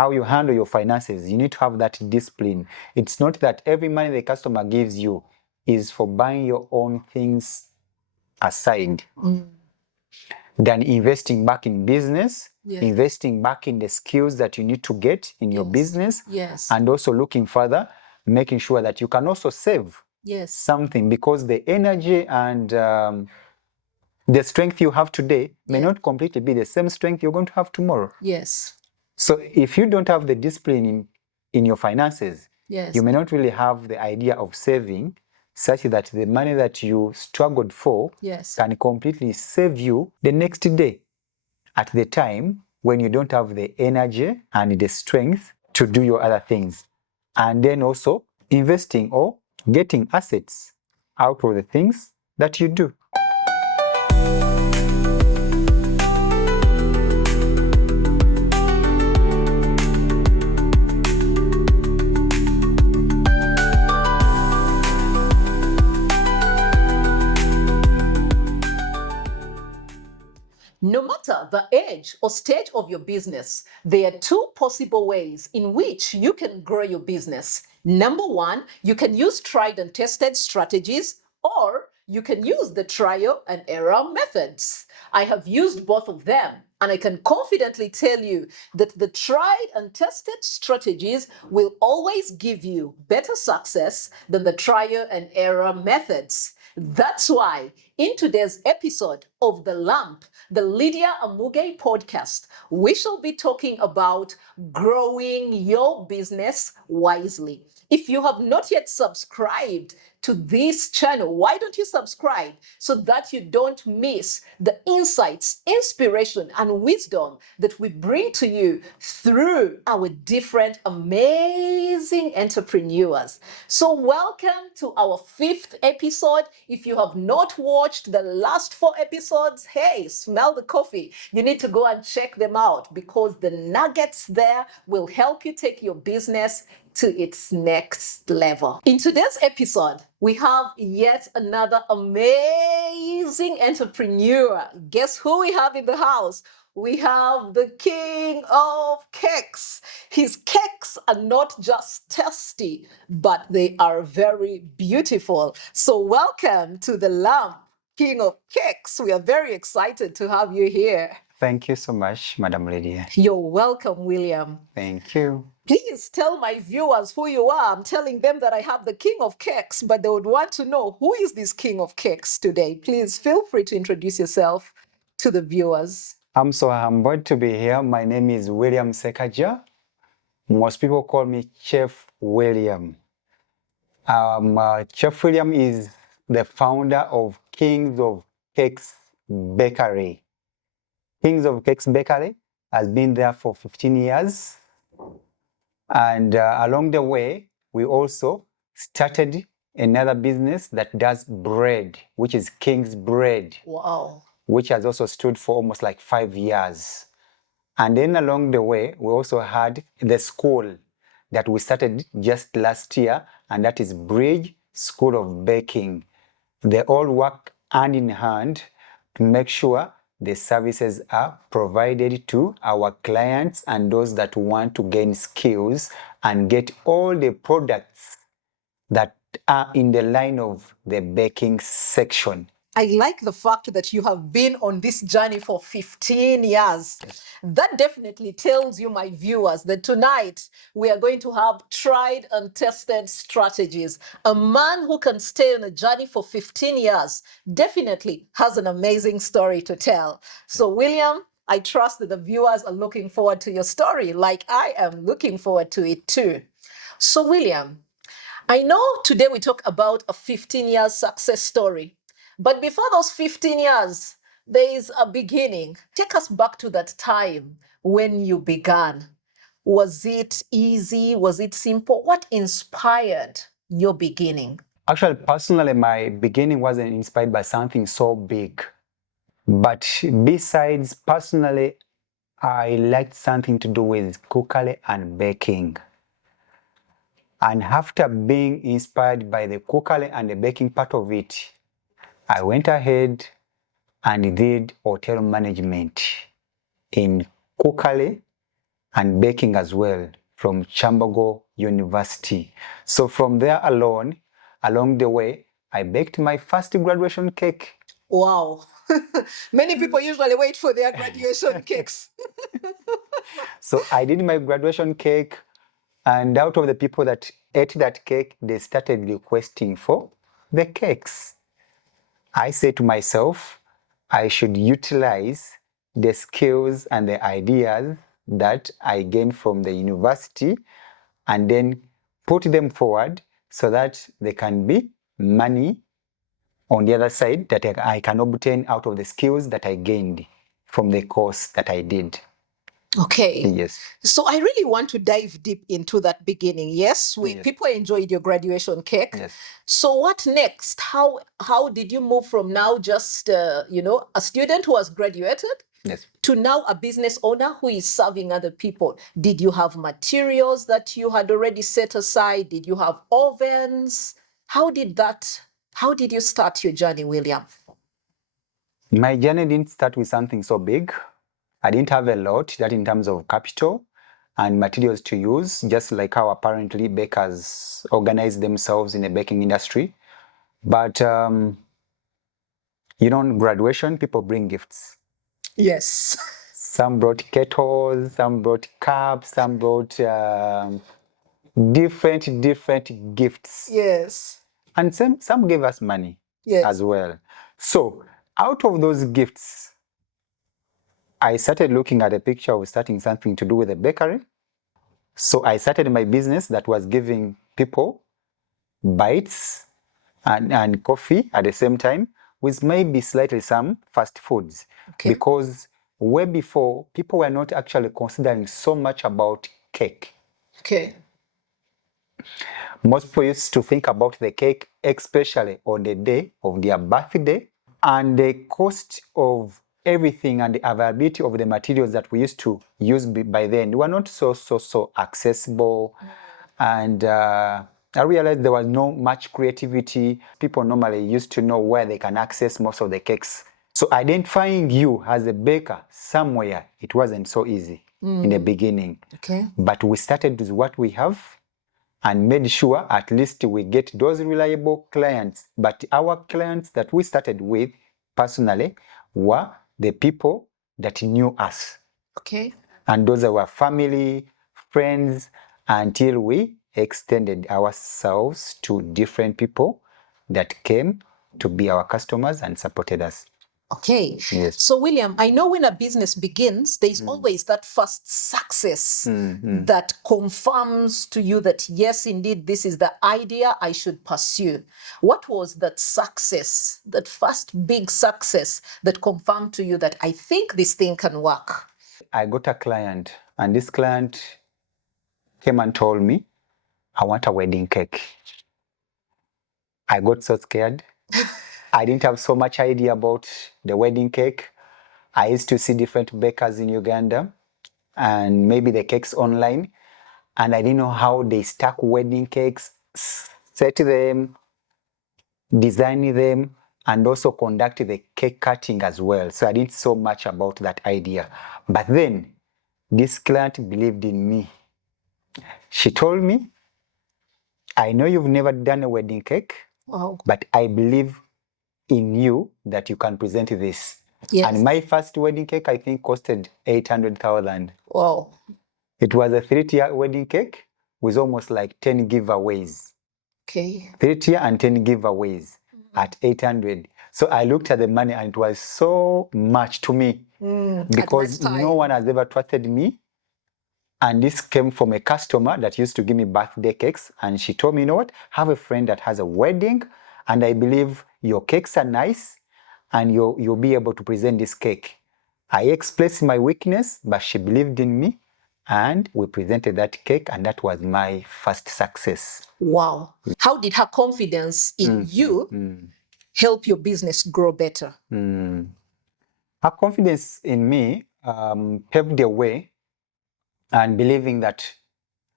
how you handle your finances. You need to have that discipline. It's not that every money the customer gives you is for buying your own things aside. Than investing back in business, investing back in the skills that you need to get in your business, and also looking further, making sure that you can also save something, because the energy and the strength you have today may not completely be the same strength you're going to have tomorrow. So if you don't have the discipline in your finances, you may not really have the idea of saving, such that the money that you struggled for can completely save you the next day at the time when you don't have the energy and the strength to do your other things. And then also investing or getting assets out of the things that you do. No matter the age or stage of your business, there are two possible ways in which you can grow your business. Number one, you can use tried and tested strategies, or you can use the trial and error methods. I have used both of them, and I can confidently tell you that the tried and tested strategies will always give you better success than the trial and error methods. That's why in today's episode of The Lamp, the Lydia Amuge podcast, we shall be talking about growing your business wisely. If you have not yet subscribed to this channel, why don't you subscribe so that you don't miss the insights, inspiration, and wisdom that we bring to you through our different amazing entrepreneurs. So welcome to our 5th episode. If you have not watched the last 4 episodes, hey, smell the coffee. You need to go and check them out, because the nuggets there will help you take your business to its next level. In today's episode, we have yet another amazing entrepreneur. Guess who we have in the house? We have the king of cakes. His cakes are not just tasty, but they are very beautiful. So welcome to the Lamp, king of cakes. We are very excited to have you here. Thank you so much, Madam Lydia. You're welcome, William. Thank you. Please tell my viewers who you are. I'm telling them that I have the king of cakes, but they would want to know, who is this king of cakes today? Please feel free to introduce yourself to the viewers. I'm so humbled to be here. My name is William Sekajja. Most people call me Chef William. Chef William is the founder of Kings of Cakes Bakery. Kings of Cakes Bakery has been there for 15 years. And along the way, we also started another business that does bread, which is King's Bread. Wow. Which has also stood for almost like 5 years. And then along the way, we also had the school that we started just last year, and that is Bridge School of Baking. They all work hand in hand to make sure the services are provided to our clients and those that want to gain skills and get all the products that are in the line of the baking section. I like the fact that you have been on this journey for 15 years. That definitely tells you, my viewers, that tonight we are going to have tried and tested strategies. A man who can stay on a journey for 15 years definitely has an amazing story to tell. So, William, I trust that the viewers are looking forward to your story, like I am looking forward to it too. So, William, I know today we talk about a 15-year success story. But before those 15 years, there is a beginning. Take us back to that time when you began. Was it easy? Was it simple? What inspired your beginning? Actually, personally, my beginning wasn't inspired by something so big. But besides, personally, I liked something to do with cookery and baking. And after being inspired by the cookery and the baking part of it, I went ahead and did hotel management in cookery and baking as well from Chambogo University. So from there along the way, I baked my first graduation cake. Wow. Many people usually wait for their graduation cakes. So I did my graduation cake, and out of the people that ate that cake, they started requesting for the cakes. I said to myself, I should utilize the skills and the ideas that I gained from the university and then put them forward so that there can be money on the other side that I can obtain out of the skills that I gained from the course that I did. Okay. Yes. So I really want to dive deep into that beginning. Yes, Yes. people enjoyed your graduation cake. Yes. So what next? How did you move from now just a student who has graduated Yes. to now a business owner who is serving other people? Did you have materials that you had already set aside? Did you have ovens? How did you start your journey, William? My journey didn't start with something so big. I didn't have a lot, that in terms of capital and materials to use, just like how apparently bakers organize themselves in the baking industry. But, graduation, people bring gifts. Yes. Some brought kettles, some brought cups, some brought different gifts. Yes. And some gave us money as well. So out of those gifts, I started looking at a picture of starting something to do with a bakery. So I started my business that was giving people bites and coffee at the same time, with maybe slightly some fast foods. Okay. Because way before, people were not actually considering so much about cake. Okay. Most people used to think about the cake, especially on the day of their birthday, and the cost of everything and the availability of the materials that we used to use by then were not so accessible. And I realized there was no much creativity. People normally used to know where they can access most of the cakes. So identifying you as a baker somewhere, it wasn't so easy in the beginning. Okay. But we started with what we have and made sure at least we get those reliable clients. But our clients that we started with personally were the people that knew us. Okay. And those are our family, friends, until we extended ourselves to different people that came to be our customers and supported us. Okay. Yes. So, William, I know when a business begins, there's always that first success that confirms to you that, yes, indeed, this is the idea I should pursue. What was that success, that first big success that confirmed to you that I think this thing can work? I got a client, and this client came and told me, I want a wedding cake. I got so scared. I didn't have so much idea about the wedding cake. I used to see different bakers in Uganda and maybe the cakes online, and I didn't know how they stack wedding cakes, set them, design them, and also conduct the cake cutting as well. So I didn't so much about that idea. But then this client believed in me. She told me, I know you've never done a wedding cake, Wow. but I believe in you that you can present this. Yes. And my first wedding cake, I think, costed 800,000. Wow. It was a 3-tier wedding cake with almost like 10 giveaways. Okay. 3-tier and 10 giveaways at 800. So I looked at the money and it was so much to me because no one has ever trusted me. And this came from a customer that used to give me birthday cakes. And she told me, you know what, have a friend that has a wedding, and I believe your cakes are nice and you'll be able to present this cake. I expressed my weakness, but she believed in me, and we presented that cake, and that was my first success. Wow. How did her confidence in you help your business grow better? Her confidence in me paved the way, and believing that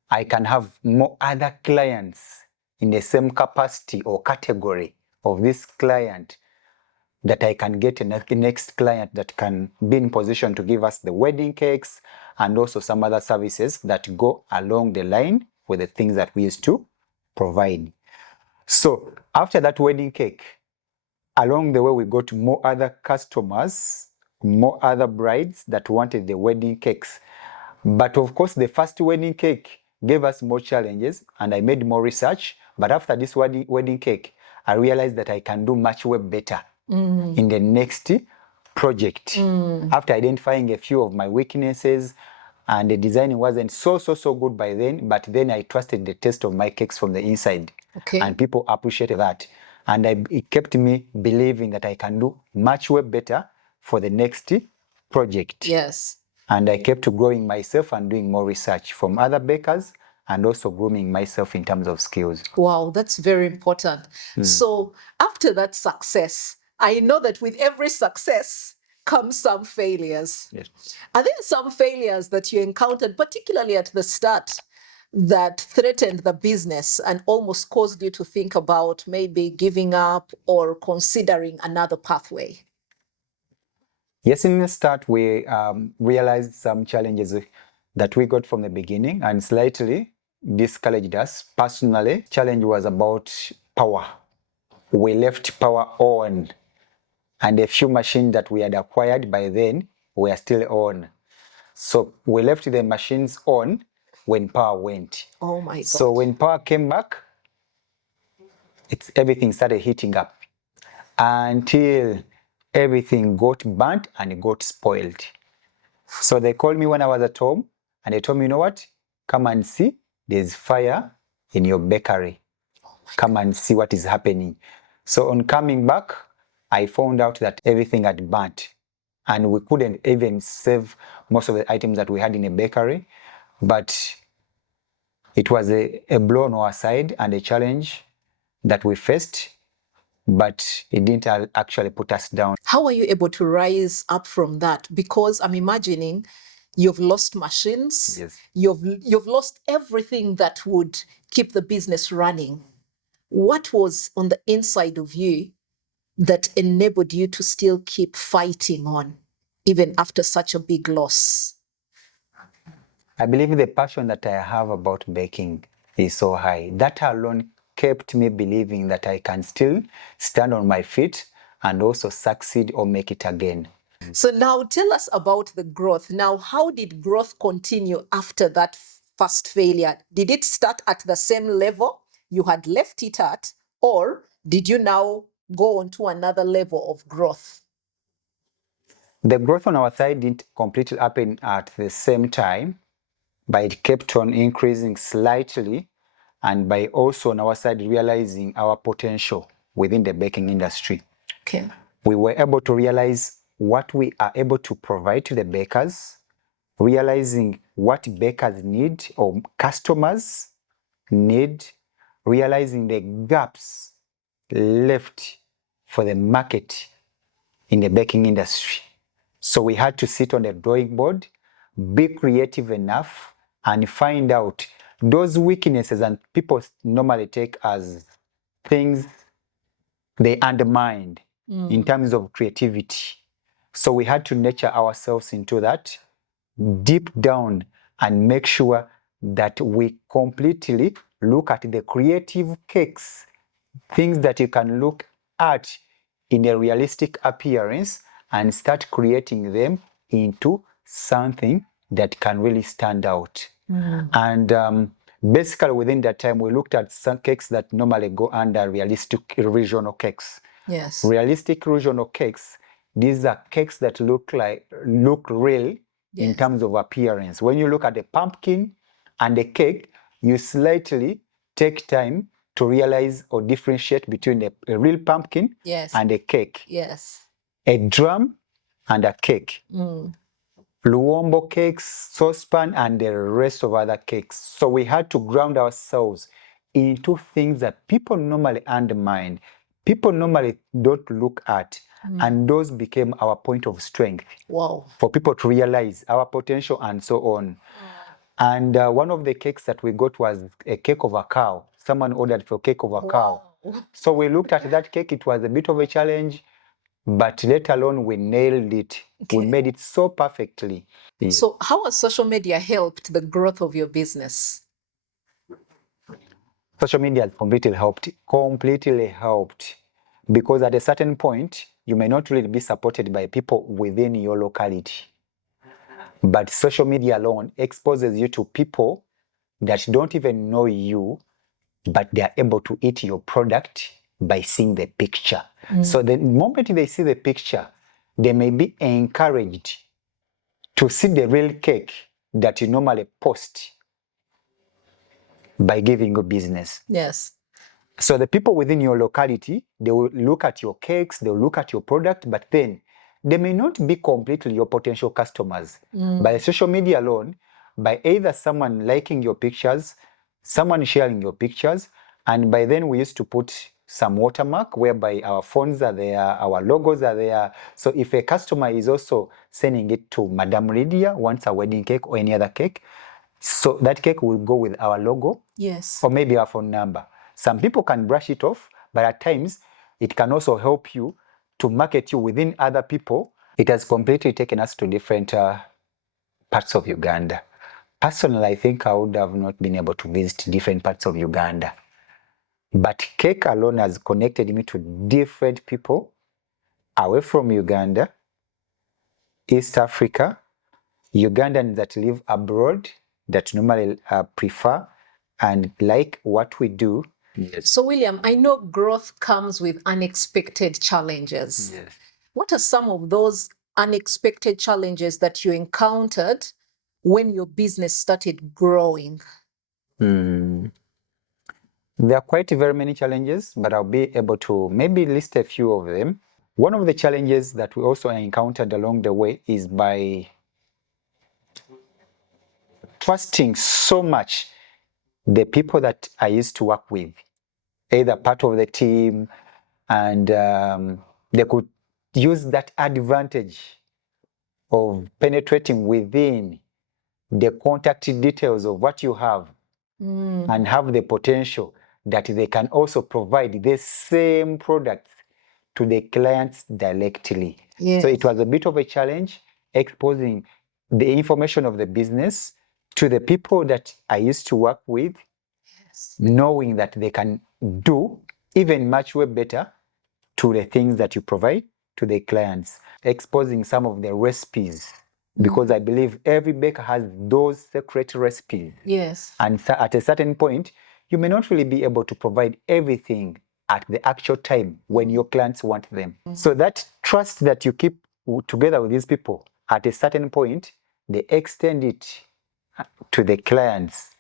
I can have more other clients in the same capacity or category of this client, that I can get a next client that can be in position to give us the wedding cakes and also some other services that go along the line with the things that we used to provide. So after that wedding cake, along the way, we got more other customers, more other brides that wanted the wedding cakes. But of course, the first wedding cake gave us more challenges, and I made more research. But after this wedding cake, I realized that I can do much way better in the next project. After identifying a few of my weaknesses, and the design wasn't so good by then, but then I trusted the taste of my cakes from the inside. Okay. And people appreciated that. And it kept me believing that I can do much way better for the next project. Yes. And I kept growing myself and doing more research from other bakers and also grooming myself in terms of skills. Wow, that's very important. So after that success, I know that with every success comes some failures. Yes. Are there some failures that you encountered, particularly at the start, that threatened the business and almost caused you to think about maybe giving up or considering another pathway? Yes, in the start, we realized some challenges that we got from the beginning and slightly discouraged us. Personally, challenge was about power. We left power on, and a few machines that we had acquired by then were still on. So we left the machines on when power went. Oh my God. So when power came back, everything started heating up until everything got burnt and it got spoiled. So they called me when I was at home and they told me, you know what? Come and see, there's fire in your bakery. Come and see what is happening. So on coming back, I found out that everything had burnt and we couldn't even save most of the items that we had in the bakery. But it was a blow on our side and a challenge that we faced, but it didn't actually put us down. How are you able to rise up from that? Because I'm imagining you've lost machines. Yes. You've lost everything that would keep the business running. What was on the inside of you that enabled you to still keep fighting on, even after such a big loss? I believe the passion that I have about baking is so high. That alone kept me believing that I can still stand on my feet and also succeed or make it again. So now tell us about the growth. Now, how did growth continue after that first failure? Did it start at the same level you had left it at, or did you now go on to another level of growth? The growth on our side didn't completely happen at the same time, but it kept on increasing slightly, and by also on our side realizing our potential within the baking industry. Okay. We were able to realize what we are able to provide to the bakers, realizing what bakers need or customers need, realizing the gaps left for the market in the baking industry. So we had to sit on the drawing board, be creative enough, and find out those weaknesses and people normally take as things they undermined in terms of creativity. So we had to nurture ourselves into that deep down and make sure that we completely look at the creative cakes, things that you can look at in a realistic appearance and start creating them into something that can really stand out. And basically within that time, we looked at some cakes that normally go under realistic regional cakes. Yes. Realistic regional cakes, these are cakes that look real in Yes. terms of appearance. When you look at the pumpkin and the cake, you slightly take time to realize or differentiate between a real pumpkin Yes. and a cake, Yes. a drum and a cake, luombo cakes, saucepan, and the rest of other cakes. So we had to ground ourselves into things that people normally undermine, people normally don't look at, and those became our point of strength. Wow. For people to realize our potential and so on. And one of the cakes that we got was a cake of a cow. Someone ordered for cake of a cow. Wow. So we looked at that cake. It was a bit of a challenge, but let alone we nailed it. We Okay. made it so perfectly. Yes. So how has social media helped the growth of your business? Social media has completely helped, because at a certain point, you may not really be supported by people within your locality. But social media alone exposes you to people that don't even know you, but they are able to eat your product by seeing the picture. So the moment they see the picture, they may be encouraged to see the real cake that you normally post by giving you business. Yes. So the people within your locality, they will look at your cakes, they'll look at your product, but then they may not be completely your potential customers. By social media alone, by either someone liking your pictures, someone sharing your pictures, and by then we used to put some watermark whereby our phones are there, our logos are there. So if a customer is also sending it to Madame Lydia, wants a wedding cake or any other cake, so that cake will go with our logo, Yes. or maybe our phone number. Some people can brush it off, but at times it can also help you to market you within other people. It has completely taken us to different parts of Uganda. Personally, I think I would have not been able to visit different parts of Uganda. But cake alone has connected me to different people away from Uganda, East Africa, Ugandans that live abroad that normally prefer and like what we do. Yes. So, William, I know growth comes with unexpected challenges. Yes. What are some of those unexpected challenges that you encountered when your business started growing? There are quite very many challenges, but I'll be able to maybe list a few of them. One of the challenges that we also encountered along the way is by trusting so much the people that I used to work with, either part of the team, and they could use that advantage of penetrating within the contact details of what you have and have the potential that they can also provide the same products to the clients directly. Yes. So it was a bit of a challenge exposing the information of the business to the people that I used to work with, Yes. knowing that they can do even much way better to the things that you provide to the clients, exposing some of the recipes, because I believe every baker has those secret recipes. Yes. And at a certain point, you may not really be able to provide everything at the actual time when your clients want them. So that trust that you keep together with these people, at a certain point, they extend it to the clients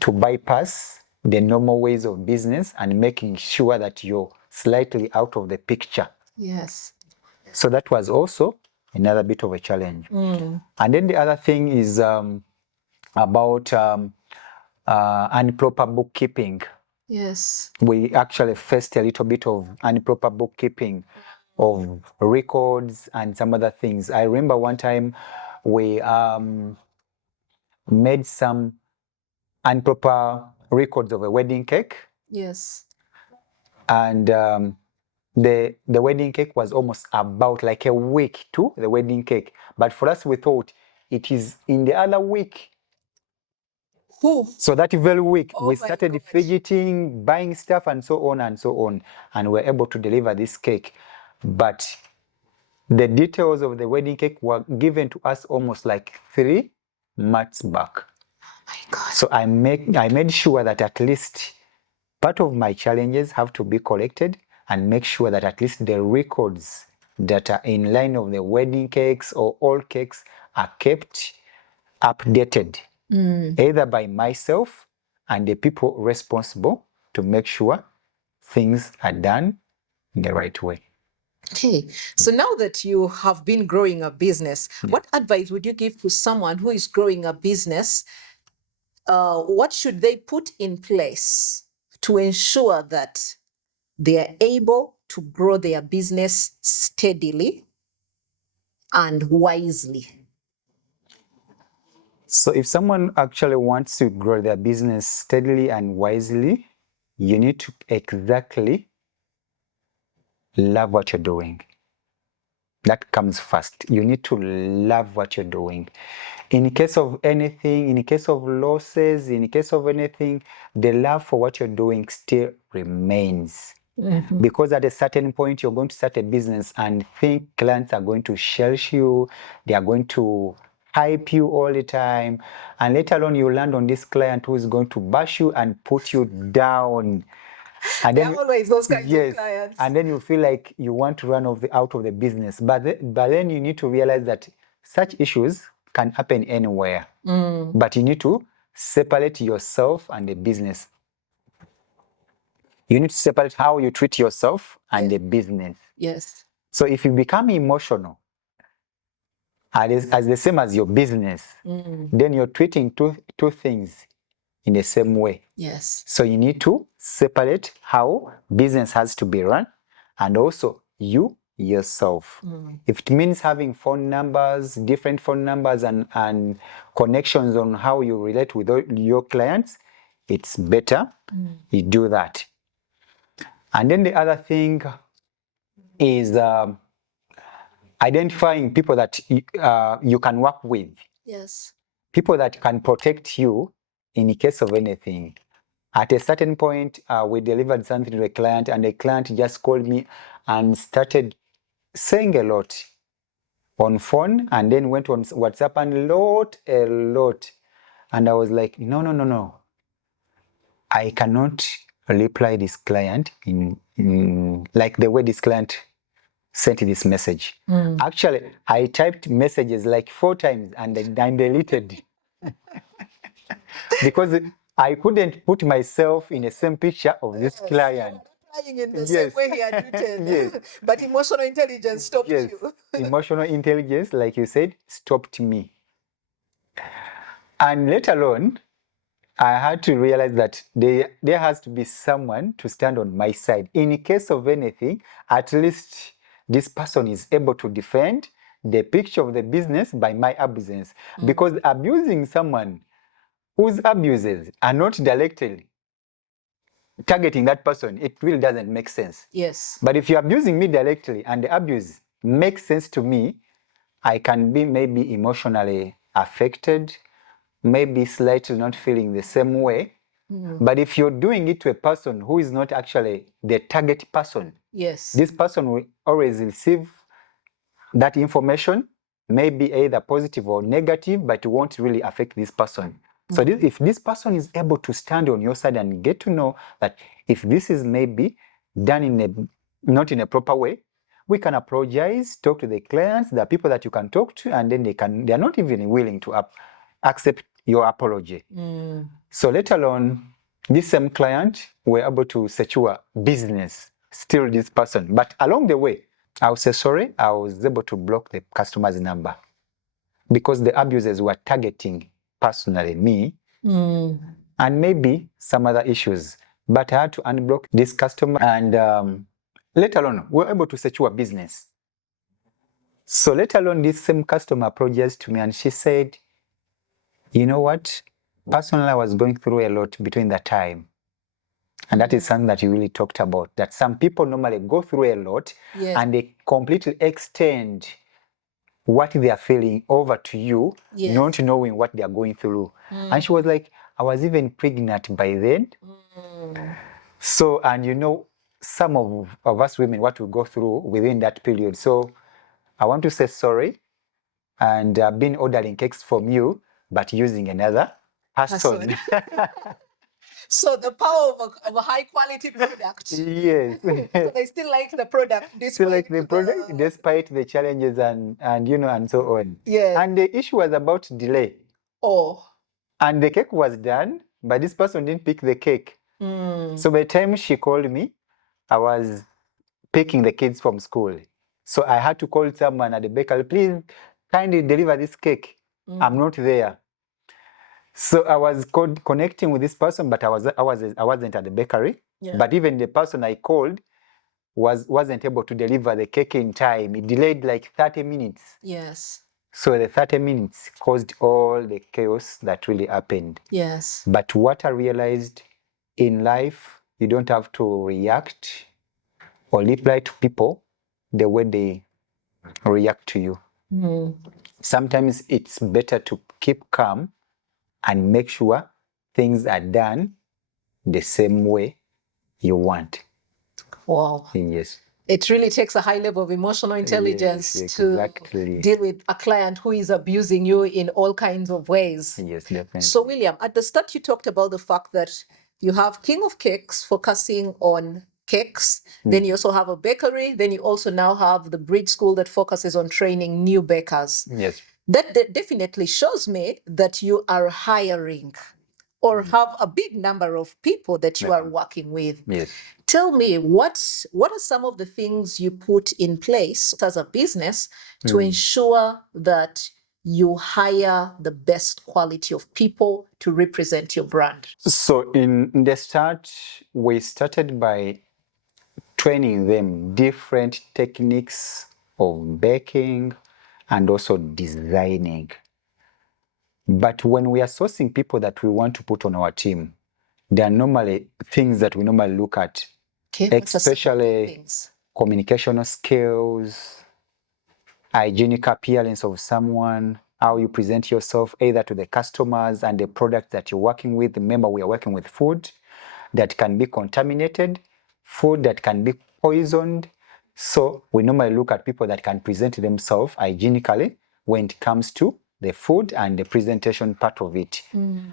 to bypass the normal ways of business and making sure that you're slightly out of the picture. Yes. So that was also another bit of a challenge. And then the other thing is about improper bookkeeping. Yes. We actually faced a little bit of improper bookkeeping of records and some other things. I remember one time we made some improper records of a wedding cake, Yes. and the wedding cake was almost about like a week to the wedding cake. But for us, we thought it is in the other week. Who? So that very week, Oh we my started gosh. fidgeting, buying stuff, and so on and so on, and we're able to deliver this cake. But the details of the wedding cake were given to us almost like 3 months back. My God. So I made sure that at least part of my challenges have to be collected and make sure that at least the records that are in line of the wedding cakes or all cakes are kept updated, either by myself and the people responsible to make sure things are done in the right way. Okay. So now that you have been growing a business, what advice would you give to someone who is growing a business? What should they put in place to ensure that they are able to grow their business steadily and wisely? So if someone actually wants to grow their business steadily and wisely, you need to exactly love what you're doing. That comes first. You need to love what you're doing. In case of anything, in case of losses, in case of anything, the love for what you're doing still remains. Because at a certain point, you're going to start a business and think clients are going to cherish you, they are going to hype you all the time, and later on you land on this client who is going to bash you and put you down. And There are always those kinds of clients. and then you feel like you want to run out of the business. But then you need to realize that such issues can happen anywhere. But you need to separate yourself and the business. You need to separate how you treat yourself and the business. Yes. So if you become emotional as the same as your business, then you're treating two things in the same way. Yes. So you need to separate how business has to be run and also you yourself. If it means having phone numbers, different phone numbers and connections on how you relate with your clients, it's better you do that. And then the other thing is identifying people that you can work with. Yes. People that can protect you in case of anything. At a certain point, we delivered something to a client, and the client just called me and started saying a lot on phone, and then went on WhatsApp and a lot. And I was like, no. I cannot reply this client in like the way this client sent this message. Actually, I typed messages like 4 times and then deleted because I couldn't put myself in the same picture of this client. In the same way he had written. Yes. But emotional intelligence stopped you. Emotional intelligence, like you said, stopped me. And later on, I had to realize that there has to be someone to stand on my side. In case of anything, at least this person is able to defend the picture of the business by my absence. Because abusing someone whose abuses are not directly targeting that person, it really doesn't make sense. Yes. But if you're abusing me directly and the abuse makes sense to me, I can be maybe emotionally affected, maybe slightly not feeling the same way. But if you're doing it to a person who is not actually the target person, yes, this person will always receive that information, maybe either positive or negative, but it won't really affect this person. So if this person is able to stand on your side and get to know that if this is maybe done not in a proper way, we can apologize, talk to the clients, the people that you can talk to, and then they're not even willing to accept your apology. So later on, this same client were able to secure business, still this person. But along the way, I will say sorry, I was able to block the customer's number because the abusers were targeting personally me and maybe some other issues. But I had to unblock this customer, and later on, we were able to secure business. So later on, this same customer apologized to me and she said, you know what? Personally, I was going through a lot between that time. And that is something that you really talked about, that some people normally go through a lot and they completely extend what they are feeling over to you, not knowing what they are going through. And she was like, I was even pregnant by then. So, and you know, some of us women, what we go through within that period. So I want to say sorry, and I've been ordering cakes from you, but using another person. So the power of a high quality product. Yes. So they still like the product despite despite the challenges and you know and so on. Yes. And the issue was about delay. Oh. And the cake was done, but this person didn't pick the cake. So by the time she called me, I was picking the kids from school. So I had to call someone at the bakery, please kindly deliver this cake. I'm not there. So I was connecting with this person, but I wasn't at the bakery. Yeah. But even the person I called wasn't able to deliver the cake in time. It delayed like 30 minutes. Yes. So the 30 minutes caused all the chaos that really happened. Yes. But what I realized in life, you don't have to react or reply to people the way they react to you. Sometimes it's better to keep calm and make sure things are done the same way you want. Wow. Yes. It really takes a high level of emotional intelligence to deal with a client who is abusing you in all kinds of ways. Yes, definitely. So, William, at the start, you talked about the fact that you have King of Cakes focusing on cakes. Then you also have a bakery. Then you also now have the Bridge School that focuses on training new bakers. Yes. That definitely shows me that you are hiring or have a big number of people that you are working with. Yes. Tell me, what are some of the things you put in place as a business to ensure that you hire the best quality of people to represent your brand? So in the start, we started by training them different techniques of baking and also designing. But when we are sourcing people that we want to put on our team, there are normally things that we normally look at, especially communicational skills, hygienic appearance of someone, how you present yourself either to the customers and the product that you're working with. Remember, we are working with food that can be contaminated, food that can be poisoned. So we normally look at people that can present themselves hygienically when it comes to the food and the presentation part of it.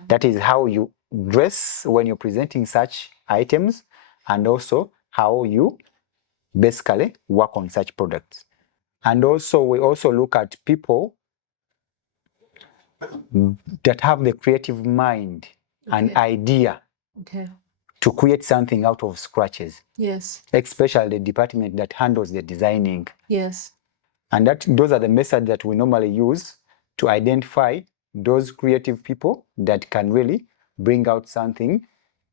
That is how you dress when you're presenting such items, and also how you basically work on such products. And also we also look at people that have the creative mind and idea to create something out of scratches. Yes. Especially the department that handles the designing. Yes. And those are the methods that we normally use to identify those creative people that can really bring out something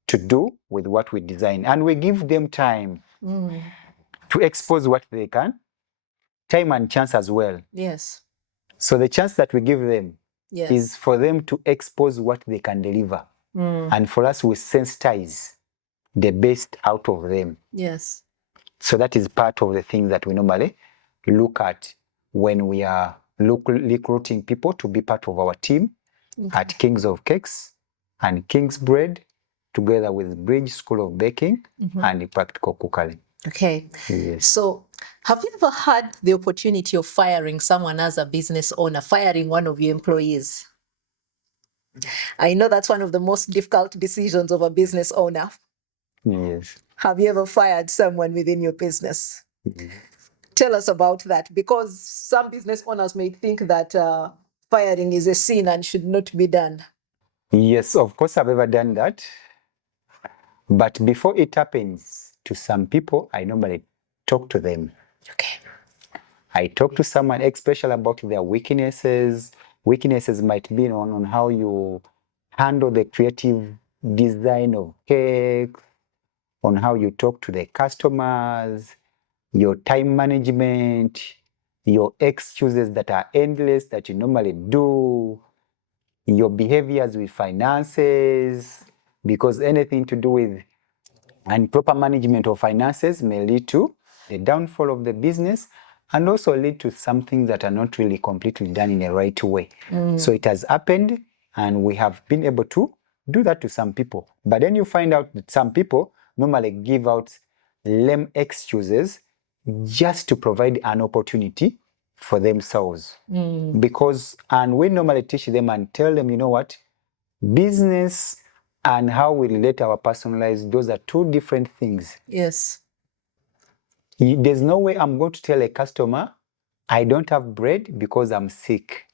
to do with what we design. And we give them time to expose what they can, time and chance as well. Yes. So the chance that we give them Yes. is for them to expose what they can deliver. And for us, we sensitize the best out of them. Yes. So that is part of the thing that we normally look at when we are recruiting people to be part of our team at Kings of Cakes and King's Bread, together with Bridge School of Baking and Practical Cookery. Okay. Yes. So have you ever had the opportunity of firing someone as a business owner, firing one of your employees? I know that's one of the most difficult decisions of a business owner. Yes. Have you ever fired someone within your business? Tell us about that, because some business owners may think that firing is a sin and should not be done. Yes, of course I've ever done that. But before it happens to some people, I normally talk to them. Okay. I talk to someone, especially about their weaknesses. Weaknesses might be on how you handle the creative design of cakes, on how you talk to the customers, your time management, your excuses that are endless that you normally do, your behaviors with finances, because anything to do with improper management of finances may lead to the downfall of the business and also lead to some things that are not really completely done in a right way. So it has happened, and we have been able to do that to some people. But then you find out that some people normally give out lame excuses just to provide an opportunity for themselves. And we normally teach them and tell them, you know what, business and how we relate our personal lives, those are two different things. Yes. There's no way I'm going to tell a customer I don't have bread because I'm sick.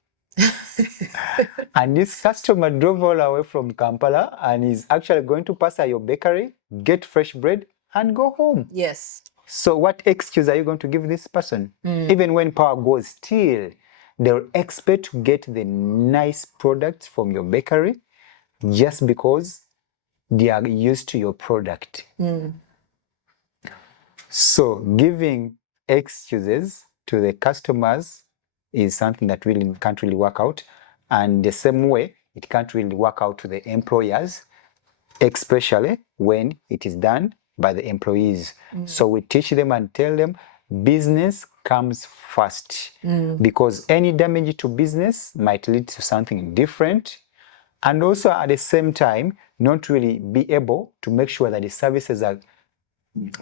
And this customer drove all the way from Kampala and is actually going to pass at your bakery, get fresh bread, and go home. Yes. So what excuse are you going to give this person? Even when power goes, still, they'll expect to get the nice products from your bakery just because they are used to your product. So giving excuses to the customers is something that really can't really work out. And the same way, it can't really work out to the employers, especially when it is done by the employees. So we teach them and tell them business comes first, because any damage to business might lead to something different, and also at the same time not really be able to make sure that the services are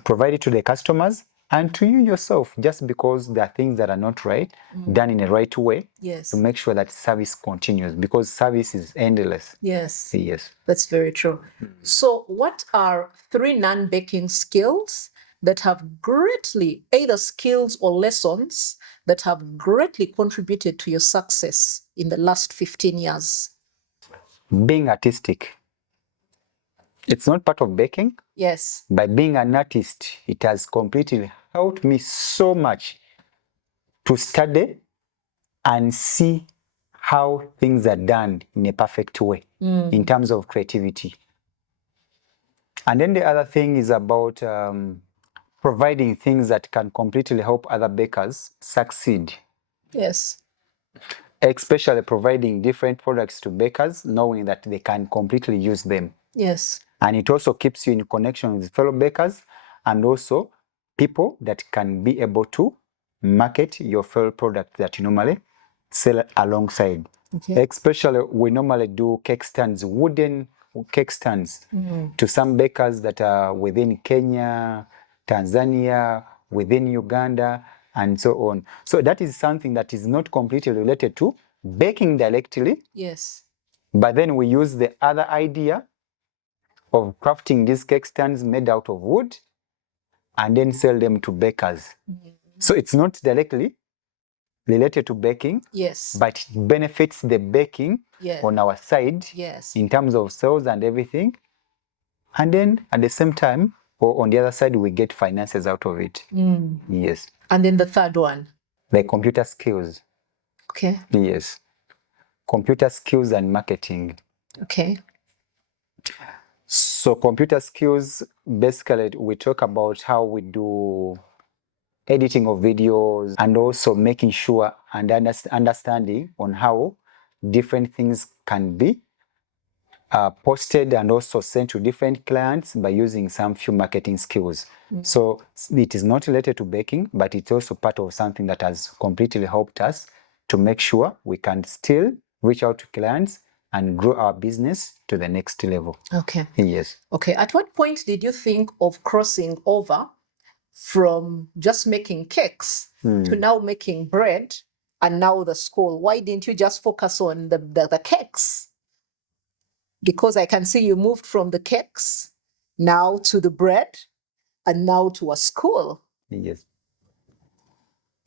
provided to the customers and to you yourself, just because there are things that are not right, done in the right way, Yes. to make sure that service continues, because service is endless. Yes. Yes. That's very true. So, what are 3 non-baking skills that have greatly, either skills or lessons that have greatly contributed to your success in the last 15 years? Being artistic. It's not part of baking. Yes. By being an artist, it has completely helped me so much to study and see how things are done in a perfect way in terms of creativity. And then the other thing is about providing things that can completely help other bakers succeed. Yes. Especially providing different products to bakers, knowing that they can completely use them. Yes. And it also keeps you in connection with fellow bakers and also people that can be able to market your fellow product that you normally sell alongside. Okay. Especially, we normally do cake stands, wooden cake stands, to some bakers that are within Kenya, Tanzania, within Uganda, and so on. So that is something that is not completely related to baking directly, Yes. but then we use the other idea of crafting these cake stands made out of wood and then sell them to bakers. So it's not directly related to baking, Yes. but it benefits the baking on our side Yes. in terms of sales and everything. And then at the same time, or on the other side, we get finances out of it. Yes. And then the third one. The computer skills. Okay. Yes. Computer skills and marketing. Okay. So computer skills, basically, we talk about how we do editing of videos and also making sure and understanding on how different things can be posted and also sent to different clients by using some few marketing skills. So it is not related to baking, but it's also part of something that has completely helped us to make sure we can still reach out to clients and grow our business to the next level. Okay. Yes. Okay. At what point did you think of crossing over from just making cakes to now making bread and now the school? Why didn't you just focus on the cakes? Because I can see you moved from the cakes now to the bread and now to a school. Yes.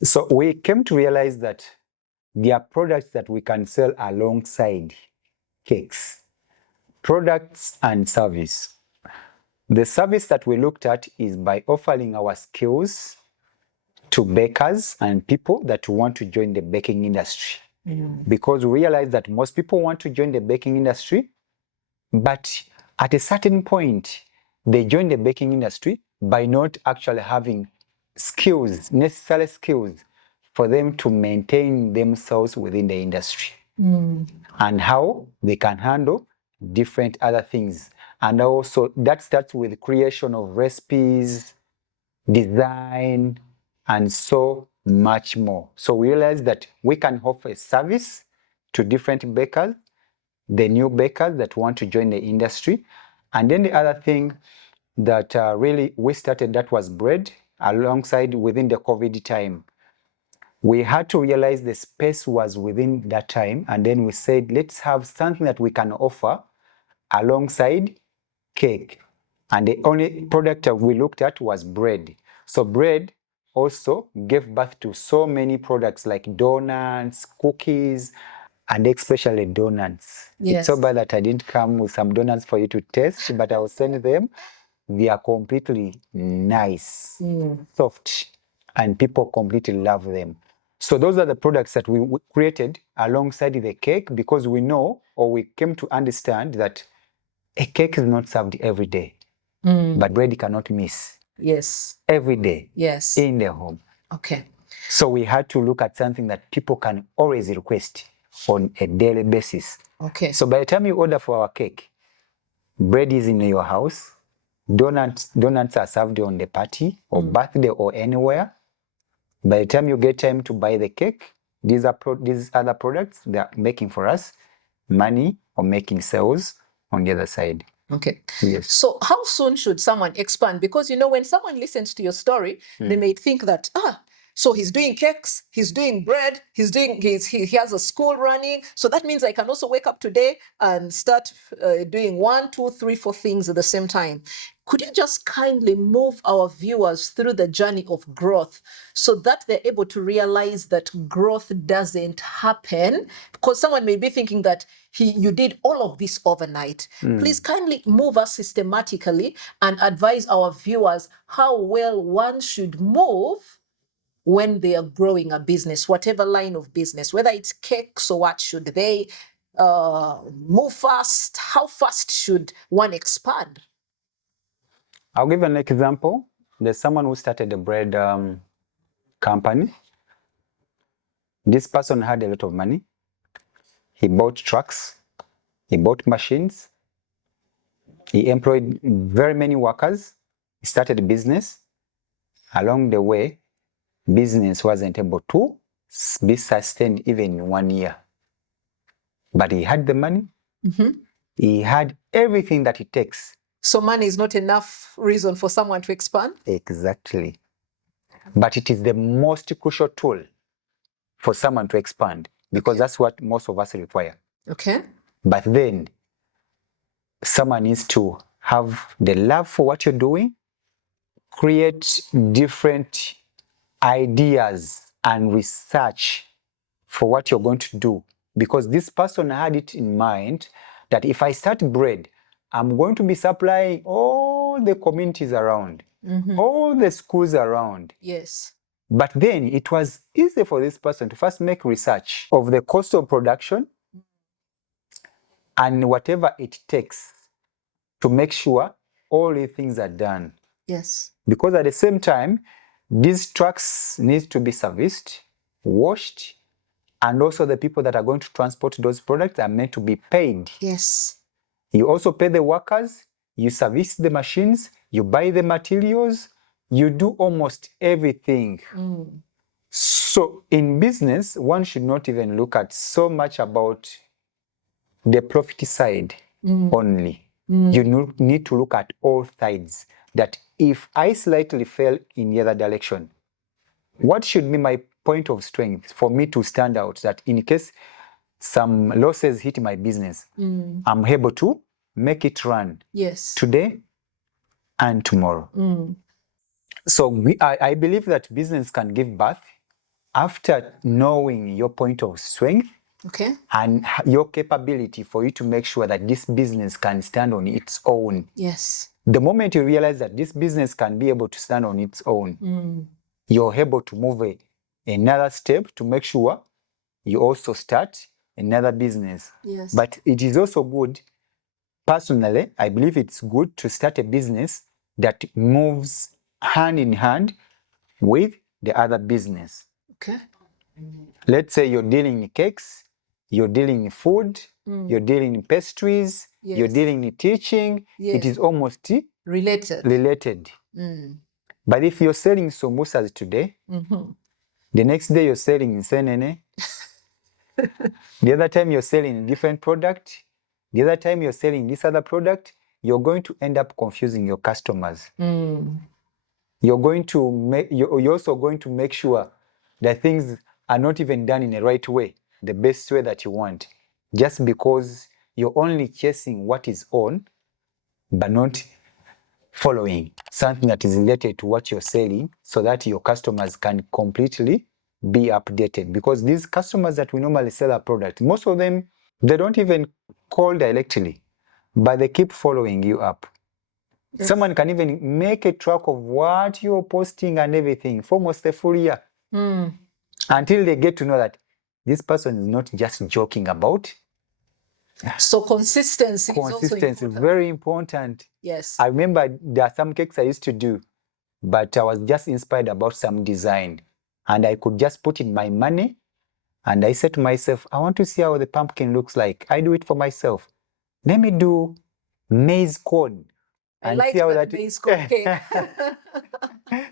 So we came to realize that there are products that we can sell alongside cakes, products and service. The service that we looked at is by offering our skills to bakers and people that want to join the baking industry. Because we realize that most people want to join the baking industry, but at a certain point, they join the baking industry by not actually having skills, necessary skills for them to maintain themselves within the industry and how they can handle different other things. And also that starts with creation of recipes, design, and so much more. So we realized that we can offer a service to different bakers, the new bakers that want to join the industry. And then the other thing that really we started, that was bread, alongside within the COVID time. We had to realize the space was within that time, and then we said, let's have something that we can offer alongside cake. And the only product that we looked at was bread. So bread also gave birth to so many products like donuts, cookies, and especially donuts. Yes. It's so bad that I didn't come with some donuts for you to taste, but I'll send them. They are completely nice, soft, and people completely love them. So those are the products that we created alongside the cake, because we know, or we came to understand, that a cake is not served every day, but bread cannot miss. Yes. Every day. Yes. In the home. Okay. So we had to look at something that people can always request on a daily basis. Okay. So by the time you order for our cake, bread is in your house, donuts are served on the party or birthday or anywhere, By the time you get time to buy the cake, these other products they are making for us money or making sales on the other side. Okay. Yes. So how soon should someone expand? Because, when someone listens to your story, they may think that, so he's doing cakes, he's doing bread, he has a school running. So that means I can also wake up today and start doing 1, 2, 3, 4 things at the same time. Could you just kindly move our viewers through the journey of growth so that they're able to realize that growth doesn't happen? Because someone may be thinking that you did all of this overnight. Please kindly move us systematically and advise our viewers how well one should move when they are growing a business, whatever line of business, whether it's cakes or what. Should they move fast? How fast should one expand? I'll give an example. There's someone who started a bread company. This person had a lot of money. He bought trucks. He bought machines. He employed very many workers. He started a business. Along the way, business wasn't able to be sustained even in 1 year. But he had the money. He had everything that it takes. So money is not enough reason for someone to expand? Exactly. But it is the most crucial tool for someone to expand, because that's what most of us require. Okay. But then someone needs to have the love for what you're doing, create different ideas and research for what you're going to do. Because this person had it in mind that if I start bread, I'm going to be supplying all the communities around, all the schools around. Yes. But then it was easy for this person to first make research of the cost of production and whatever it takes to make sure all these things are done. Yes. Because at the same time, these trucks need to be serviced, washed, and also the people that are going to transport those products are meant to be paid. Yes. You also pay the workers, you service the machines, you buy the materials, you do almost everything. So in business, one should not even look at so much about the profit side only. You need to look at all sides, that if I slightly fail in the other direction, what should be my point of strength for me to stand out, that in case some losses hit my business, I'm able to make it run today and tomorrow. So I believe that business can give birth after knowing your point of strength and your capability for you to make sure that this business can stand on its own. Yes. The moment you realize that this business can be able to stand on its own, you're able to move another step to make sure you also start another business. Yes. But it is also good, personally, I believe it's good to start a business that moves hand in hand with the other business. Okay. Let's say you're dealing in cakes, you're dealing in food, you're dealing in pastries, you're dealing in teaching. It is almost related. But if you're selling samosas today, the next day you're selling in senene, the other time you're selling a different product, the other time you're selling this other product, you're going to end up confusing your customers. You're also going to make sure that things are not even done in the right way, the best way that you want, just because you're only chasing what is on, but not following something that is related to what you're selling, so that your customers can completely be updated. Because these customers that we normally sell our product, most of them, they don't even call directly, but they keep following you up. Yes. Someone can even make a track of what you're posting and everything for almost a full year, until they get to know that this person is not just joking about. So consistency is also important. Very important. Yes. I remember there are some cakes I used to do, but I was just inspired about some design, and I could just put in my money, and I said to myself, I want to see how the pumpkin looks like. I do it for myself. Let me do maize corn. I like that maize corn cake.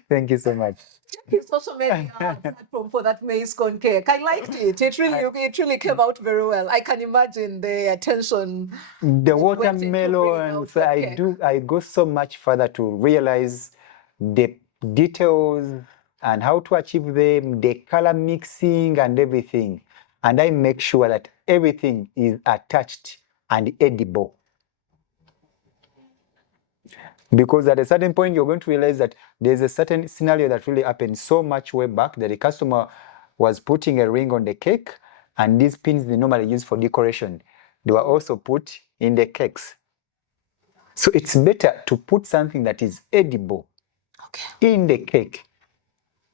Thank you so much. His social media platform for that maize corn cake. I liked it. It really came out very well. I can imagine the attention. The went into bringing out watermelons, the cake. I go so much further to realize the details and how to achieve them, the color mixing and everything. And I make sure that everything is attached and edible. Because at a certain point, you're going to realize that there's a certain scenario that really happened so much way back that the customer was putting a ring on the cake, and these pins they normally use for decoration, they were also put in the cakes. So it's better to put something that is edible in the cake,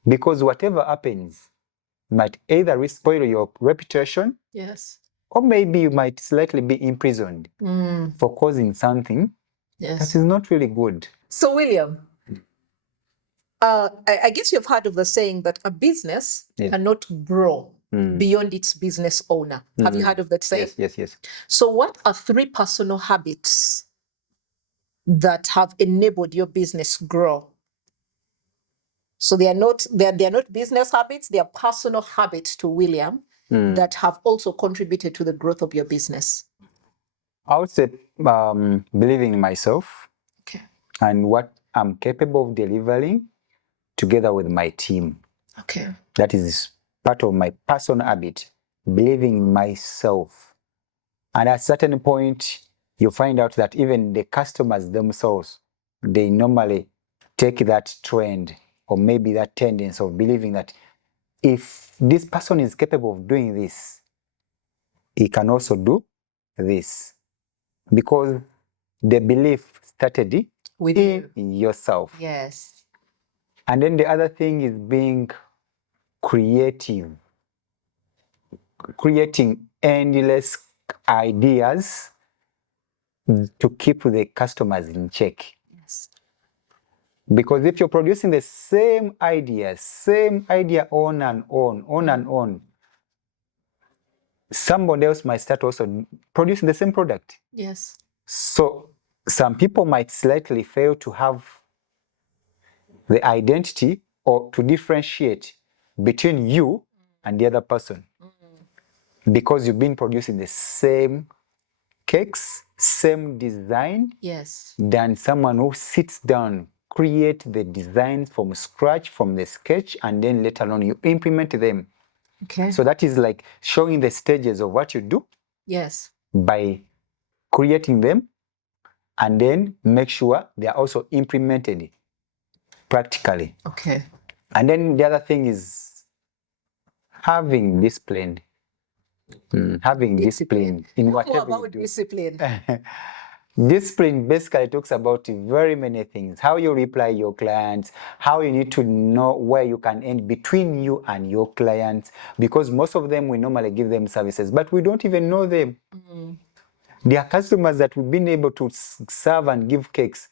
because whatever happens might either spoil your reputation, Yes. or maybe you might slightly be imprisoned for causing something that is not really good. So, William, I guess you've heard of the saying that a business cannot grow beyond its business owner. Have you heard of that saying? Yes. So, what are 3 personal habits that have enabled your business grow? So they are not business habits, they are personal habits to William that have also contributed to the growth of your business. I would say believing in myself and what I'm capable of delivering together with my team. That is part of my personal habit, believing in myself. And at a certain point, you find out that even the customers themselves, they normally take that trend or maybe that tendency of believing that if this person is capable of doing this, he can also do this. Because the belief started within yourself. Yes. And then the other thing is being creative, creating endless ideas to keep the customers in check. Yes. Because if you're producing the same idea on and on, somebody else might start also producing the same product. Yes. So some people might slightly fail to have the identity or to differentiate between you and the other person, because you've been producing the same cakes, same design, than someone who sits down, create the designs from scratch, from the sketch, and then later on you implement them. So that is like showing the stages of what you do by creating them, and then make sure they are also implemented practically. And then the other thing is having discipline. Having discipline in whatever you do. Discipline. Discipline basically talks about very many things. How you reply your clients, how you need to know where you can end between you and your clients, because most of them we normally give them services, but we don't even know them. There are customers that we've been able to serve and give cakes,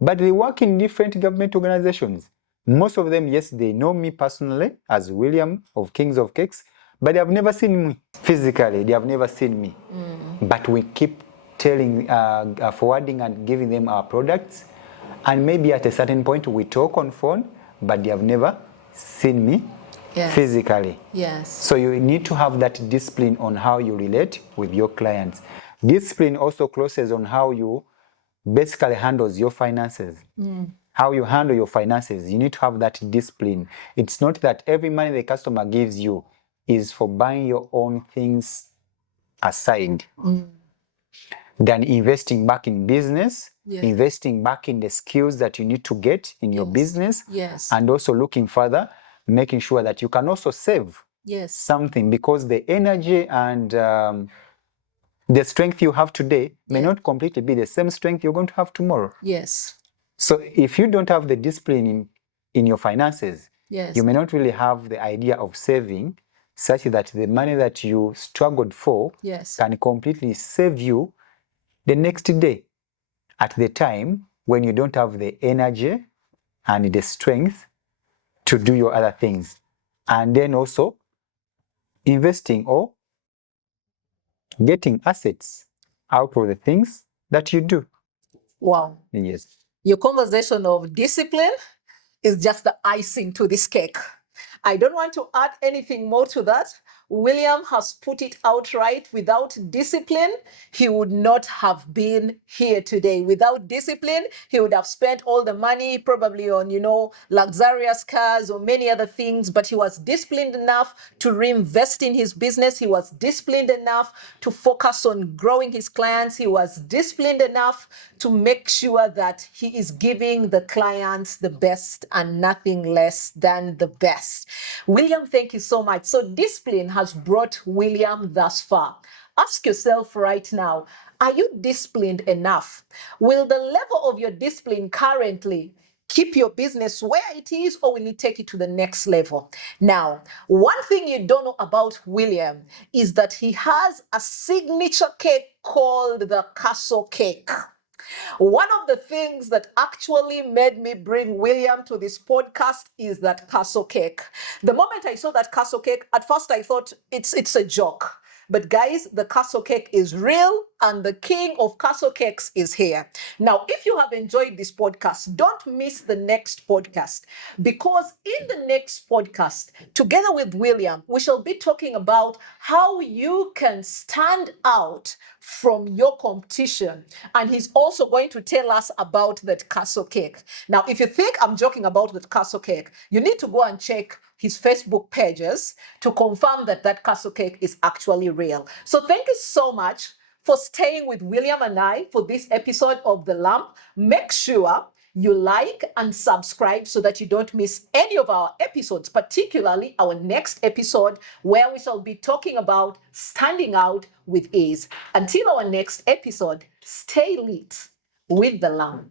but they work in different government organizations. Most of them, yes, they know me personally as William of Kings of Cakes, but they have never seen me physically. They have never seen me. But we keep telling, forwarding and giving them our products. And maybe at a certain point we talk on phone, but they have never seen me physically. So you need to have that discipline on how you relate with your clients. Discipline also closes on how you basically handles your finances. How you handle your finances, you need to have that discipline. It's not that every money the customer gives you is for buying your own things aside, than investing back in business, investing back in the skills that you need to get in your business, and also looking further, making sure that you can also save something, because the energy and the strength you have today may not completely be the same strength you're going to have tomorrow. So if you don't have the discipline in your finances, you may not really have the idea of saving, such that the money that you struggled for can completely save you the next day, at the time when you don't have the energy and the strength to do your other things. And then also investing or getting assets out of the things that you do. Wow. Yes. Your conversation of discipline is just the icing to this cake. I don't want to add anything more to that. William has put it outright. Without discipline, he would not have been here today. Without discipline, he would have spent all the money probably on, luxurious cars or many other things, but he was disciplined enough to reinvest in his business. He was disciplined enough to focus on growing his clients. He was disciplined enough to make sure that he is giving the clients the best and nothing less than the best. William, thank you so much. So discipline has brought William thus far. Ask yourself right now, are you disciplined enough? Will the level of your discipline currently keep your business where it is, or will it take it to the next level? Now, one thing you don't know about William is that he has a signature cake called the castle cake. One of the things that actually made me bring William to this podcast is that castle cake. The moment I saw that castle cake, at first I thought it's a joke. But guys, the castle cake is real and the king of castle cakes is here. Now, if you have enjoyed this podcast, don't miss the next podcast, because in the next podcast, together with William, we shall be talking about how you can stand out from your competition. And he's also going to tell us about that castle cake. Now, if you think I'm joking about that castle cake, you need to go and check his Facebook pages to confirm that that castle cake is actually real. So thank you so much for staying with William and I for this episode of The Lamp. Make sure you like and subscribe so that you don't miss any of our episodes, particularly our next episode where we shall be talking about standing out with ease. Until our next episode, stay lit with The Lamp.